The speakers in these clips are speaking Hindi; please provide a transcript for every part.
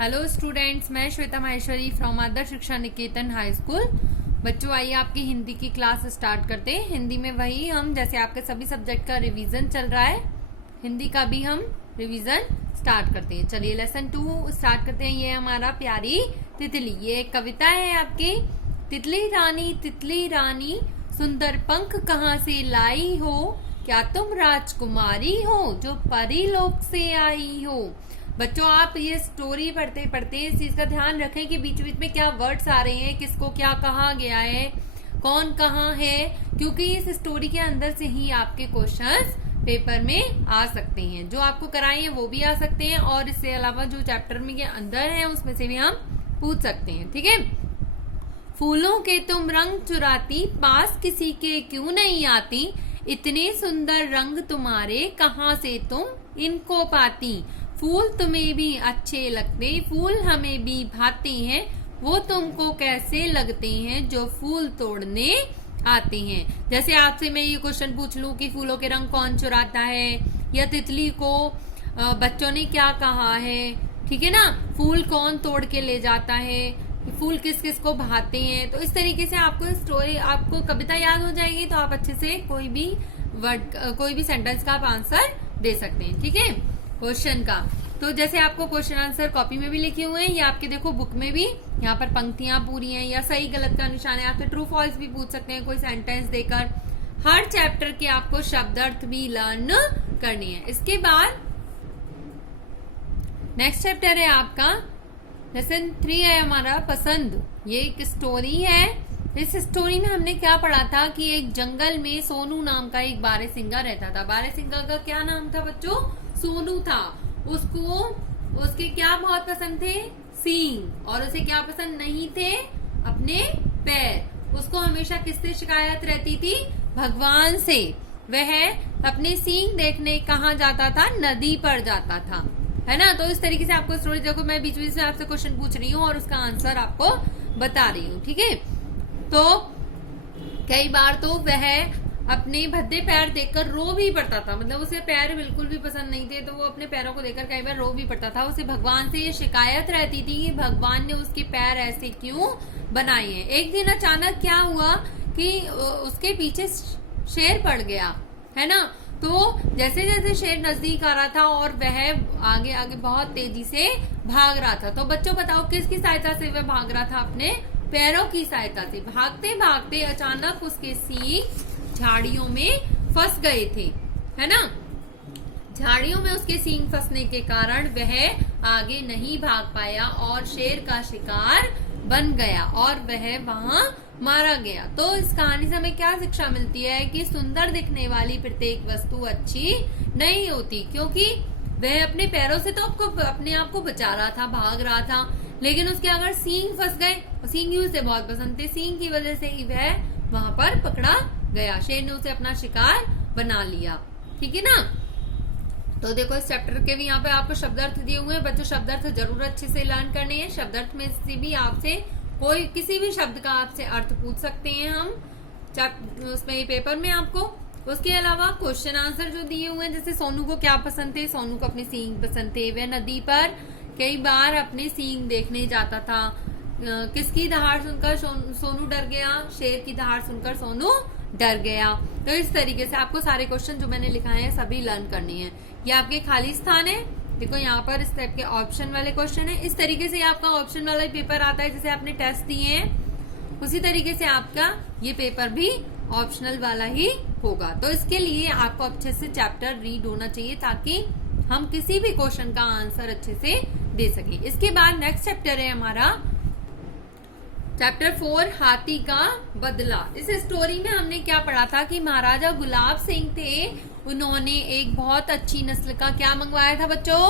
हेलो स्टूडेंट्स, मैं श्वेता माहेश्वरी फ्रॉम आदर्श शिक्षा निकेतन हाई स्कूल। बच्चों, आइए आपकी हिंदी की क्लास स्टार्ट करते हैं। हिंदी में वही हम जैसे आपके सभी सब्जेक्ट का रिवीजन चल रहा है, हिंदी का भी हम रिवीजन स्टार्ट करते हैं। चलिए लेसन 2 स्टार्ट करते हैं। ये हमारा प्यारी तितली, ये एक कविता है आपकी। तितली रानी सुंदर पंख कहाँ से लाई हो, क्या तुम राजकुमारी हो जो परी लोक से आई हो। बच्चों, आप ये स्टोरी पढ़ते पढ़ते इस चीज का ध्यान रखें कि बीच बीच में क्या वर्ड्स आ रहे हैं, किसको क्या कहा गया है, कौन कहाँ है, क्योंकि इस स्टोरी के अंदर से ही आपके क्वेश्चंस पेपर में आ सकते हैं। जो आपको कराए हैं वो भी आ सकते हैं, और इसके अलावा जो चैप्टर में के अंदर है उसमें से भी हम पूछ सकते हैं। ठीक है। फूलों के तुम रंग चुराती, पास किसी के क्यों नहीं आती, इतने सुंदर रंग तुम्हारे कहाँ से तुम इनको पाती। फूल तुम्हें भी अच्छे लगते, फूल हमें भी भाते हैं, वो तुमको कैसे लगते हैं जो फूल तोड़ने आते हैं। जैसे आपसे मैं ये क्वेश्चन पूछ लूं कि फूलों के रंग कौन चुराता है, या तितली को बच्चों ने क्या कहा है, ठीक है ना, फूल कौन तोड़ के ले जाता है, फूल किस किस को भाते हैं। तो इस तरीके से आपको स्टोरी, आपको कविता याद हो जाएगी, तो आप अच्छे से कोई भी वर्ड, कोई भी सेंटेंस का आप आंसर दे सकते हैं। ठीक है, क्वेश्चन का। तो जैसे आपको क्वेश्चन आंसर कॉपी में भी लिखे हुए हैं, या आपके देखो बुक में भी यहाँ पर पंक्तियां पूरी हैं, या सही गलत का निशान है। आपसे ट्रू फॉल्स भी पूछ सकते हैं कोई सेंटेंस देकर। हर चैप्टर के आपको शब्द अर्थ भी लर्न करनी है। इसके बाद नेक्स्ट चैप्टर है आपका लेसन 3 है हमारा पसंद। ये एक स्टोरी है। इस स्टोरी में हमने क्या पढ़ा था कि एक जंगल में सोनू नाम का एक बारहसिंगा रहता था। बारहसिंगा का क्या नाम था बच्चों? सोनू था। उसको उसके क्या बहुत पसंद थे? सींग। और उसे क्या पसंद नहीं थे? अपने पैर। उसको हमेशा किससे शिकायत रहती थी? भगवान से। वह अपने सींग देखने कहाँ जाता था? नदी पर जाता था, है ना। तो इस तरीके से आपको स्टोरी, देखो मैं बीच बीच में आपसे क्वेश्चन पूछ रही हूँ और उसका आंसर आपको बता रही हूँ। ठीक है। तो कई बार तो वह अपने भद्दे पैर देखकर रो भी पड़ता था, मतलब उसे पैर बिल्कुल भी पसंद नहीं थे, तो वो अपने पैरों को देखकर कई बार रो भी पड़ता था। उसे भगवान से ये शिकायत रहती थी कि भगवान ने उसके पैर ऐसे क्यों बनाए हैं। एक दिन अचानक क्या हुआ कि उसके पीछे शेर पड़ गया, है ना। तो जैसे जैसे शेर नजदीक आ रहा था और वह आगे आगे बहुत तेजी से भाग रहा था। तो बच्चों बताओ किसकी सहायता से वह भाग रहा था? अपने पैरों की सहायता से। भागते भागते अचानक उसके सींग झाड़ियों में फंस गए थे, है ना। झाड़ियों में उसके सींग फंसने के कारण वह आगे नहीं भाग पाया और शेर का शिकार बन गया और वह वहां मारा गया। तो इस कहानी से हमें क्या शिक्षा मिलती है कि सुंदर दिखने वाली प्रत्येक वस्तु अच्छी नहीं होती, क्योंकि वह अपने पैरों से तो अपने आप को बचा रहा था, भाग रहा था, लेकिन उसके अगर सींग फंस गए, सींग ही उसे बहुत पसंद थे, सींग की वजह से ही वह वहां पर पकड़ा गया। शेर ने उसे अपना शिकार बना लिया। ठीक है ना। तो देखो इस चैप्टर के भी यहाँ पे आपको शब्दार्थ दिए हुए हैं। बच्चों, शब्दार्थ जरूर अच्छे से लर्न करने हैं। शब्दार्थ में से भी आपसे कोई किसी भी शब्द का आपसे अर्थ पूछ सकते हैं हम उसमें पेपर में आपको। उसके अलावा क्वेश्चन आंसर जो दिए हुए हैं, जैसे सोनू को क्या पसंद थे? सोनू को अपने सींग पसंद थे। वह नदी पर कई बार अपने सींग देखने जाता था। किसकी दहाड़ सुनकर सोनू डर गया? शेर की दहाड़ सुनकर सोनू डर गया। तो इस तरीके से आपको सारे क्वेश्चन जो मैंने लिखाए हैं सभी लर्न करने हैं। ये आपके खाली स्थान है। देखो यहाँ पर इस टाइप के ऑप्शन वाले क्वेश्चन है। इस तरीके से आपका ऑप्शन वाला पेपर आता है, जैसे आपने टेस्ट दिए हैं उसी तरीके से आपका ये पेपर भी ऑप्शनल वाला ही होगा। तो इसके लिए आपको अच्छे से चैप्टर रीड होना चाहिए, ताकि हम किसी भी क्वेश्चन का आंसर अच्छे से दे सके। इसके बाद नेक्स्ट चैप्टर है हमारा चैप्टर 4, हाथी का बदला। इस स्टोरी में हमने क्या पढ़ा था कि महाराजा गुलाब सिंह थे, उन्होंने एक बहुत अच्छी नस्ल का क्या मंगवाया था बच्चों?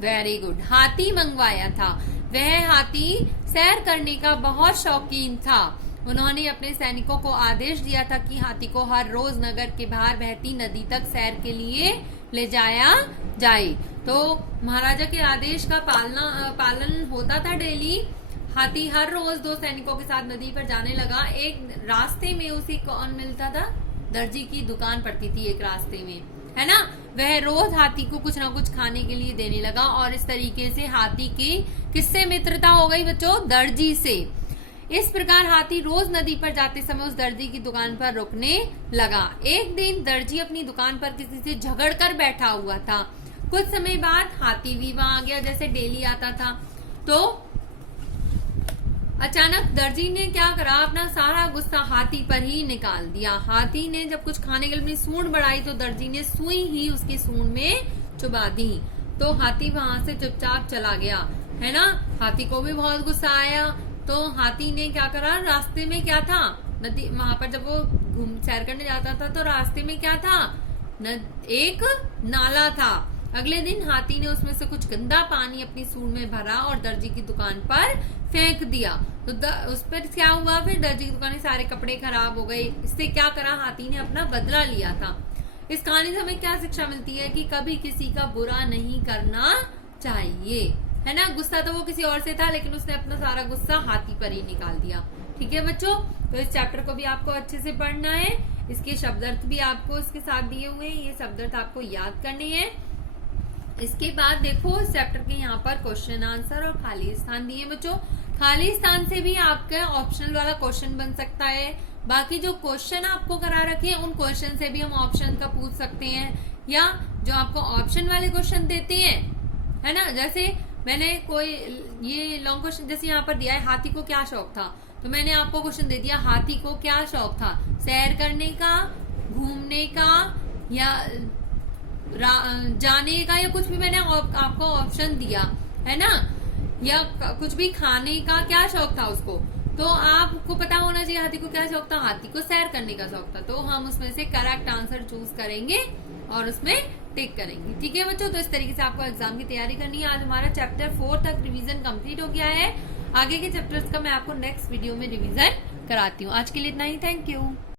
वेरी गुड, हाथी मंगवाया था। वह हाथी सैर करने का बहुत शौकीन था। उन्होंने अपने सैनिकों को आदेश दिया था कि हाथी को हर रोज नगर के बाहर बहती नदी तक सैर के लिए ले जाया जाए। तो महाराजा के आदेश का पालन होता था डेली। हाथी हर रोज 2 सैनिकों के साथ नदी पर जाने लगा। एक रास्ते में उसे कौन मिलता था? दर्जी की दुकान पड़ती थी एक रास्ते में, है ना। वह रोज हाथी को कुछ ना कुछ खाने के लिए देने लगा और इस तरीके से हाथी की किससे मित्रता हो गई बच्चों? दर्जी से। इस प्रकार हाथी रोज नदी पर जाते समय उस दर्जी की दुकान पर रुकने लगा। एक दिन दर्जी अपनी दुकान पर किसी से झगड़ कर बैठा हुआ था। कुछ समय बाद हाथी भी वहां आ गया, जैसे डेली आता था। तो अचानक दर्जी ने क्या करा, अपना सारा गुस्सा हाथी पर ही निकाल दिया। हाथी ने जब कुछ खाने के लिए अपनी सूंड बढ़ाई तो दर्जी ने सुई ही उसकी सूंड में चुभा दी। तो हाथी वहां से चुपचाप चला गया, है ना। हाथी को भी बहुत गुस्सा आया। तो हाथी ने क्या करा, रास्ते में क्या था, नदी, वहां पर जब वो घूम सैर करने जाता था तो रास्ते में क्या था, एक नाला था। अगले दिन हाथी ने उसमें से कुछ गंदा पानी अपनी सूंड में भरा और दर्जी की दुकान पर फेंक दिया। तो उस पर क्या हुआ, फिर दर्जी की दुकान में सारे कपड़े खराब हो गए। इससे क्या करा, हाथी ने अपना बदला लिया था। इस कहानी से हमें क्या शिक्षा मिलती है कि कभी किसी का बुरा नहीं करना चाहिए, है ना। गुस्सा तो वो किसी और से था, लेकिन उसने अपना सारा गुस्सा हाथी पर ही निकाल दिया। ठीक है बच्चों, तो इस चैप्टर को भी आपको अच्छे से पढ़ना है। इसके शब्दार्थ भी आपको इसके साथ दिए हुए हैं, ये शब्दार्थ आपको याद करने हैं। इसके बाद देखो इस चैप्टर के यहाँ पर क्वेश्चन आंसर और खाली स्थान दिए बच्चों। खाली स्थान से भी आपका ऑप्शनल वाला क्वेश्चन बन सकता है। बाकी जो क्वेश्चन आपको करा रखे हैं उन क्वेश्चन से भी हम ऑप्शन का पूछ सकते हैं, या जो आपको ऑप्शन वाले क्वेश्चन देते हैं, है ना। जैसे मैंने कोई ये लॉन्ग क्वेश्चन जैसे यहाँ पर दिया है, हाथी को क्या शौक था, तो मैंने आपको क्वेश्चन दे दिया हाथी को क्या शौक था, सैर करने का, घूमने का, या जाने का, या कुछ भी मैंने आपको ऑप्शन दिया, है ना। या कुछ भी खाने का क्या शौक था उसको, तो आपको पता होना चाहिए हाथी को क्या शौक था, हाथी को सैर करने का शौक था। तो हम उसमें से करेक्ट आंसर चूज करेंगे और उसमें टिक करेंगे। ठीक है बच्चों, तो इस तरीके से आपको एग्जाम की तैयारी करनी है। आज हमारा चैप्टर 4 तक रिवीजन कंप्लीट हो गया है। आगे के चैप्टर्स का मैं आपको नेक्स्ट वीडियो में रिवीजन कराती हूँ। आज के लिए इतना ही, थैंक यू।